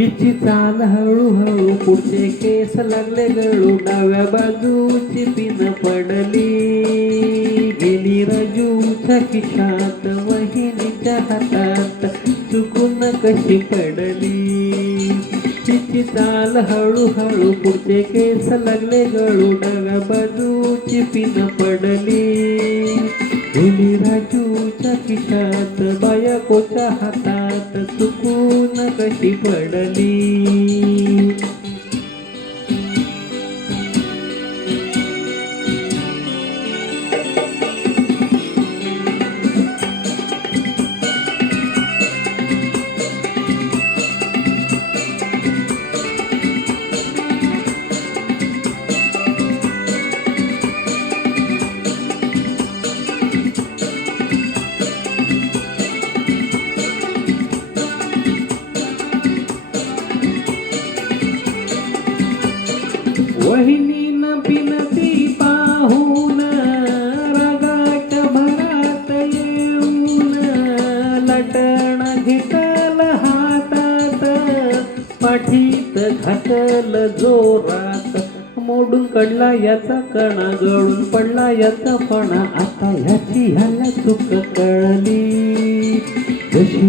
हिची चाल हळूहळू पुढचे केस लागले गळू डाव्या बाजूची पिन पडली गेली राजूच्या खिशात वहिनीच्या हातात चुकून कशी पडली हिची चाल हळूहळू पुढचे केस लागले गळू डाव्या बाजूची पिन पडली गेली राजूच्या खिशात बायकोच्या हातात चुकून कशी पडली वहिनीन बिनती पाहून रागाट भरात येऊन लटण घेतल हातात पाठीत घातल जोरात मोडून काढला याचा कणा गळून पडला याचा फणा आता ह्याची ह्याला चूक कळली जशी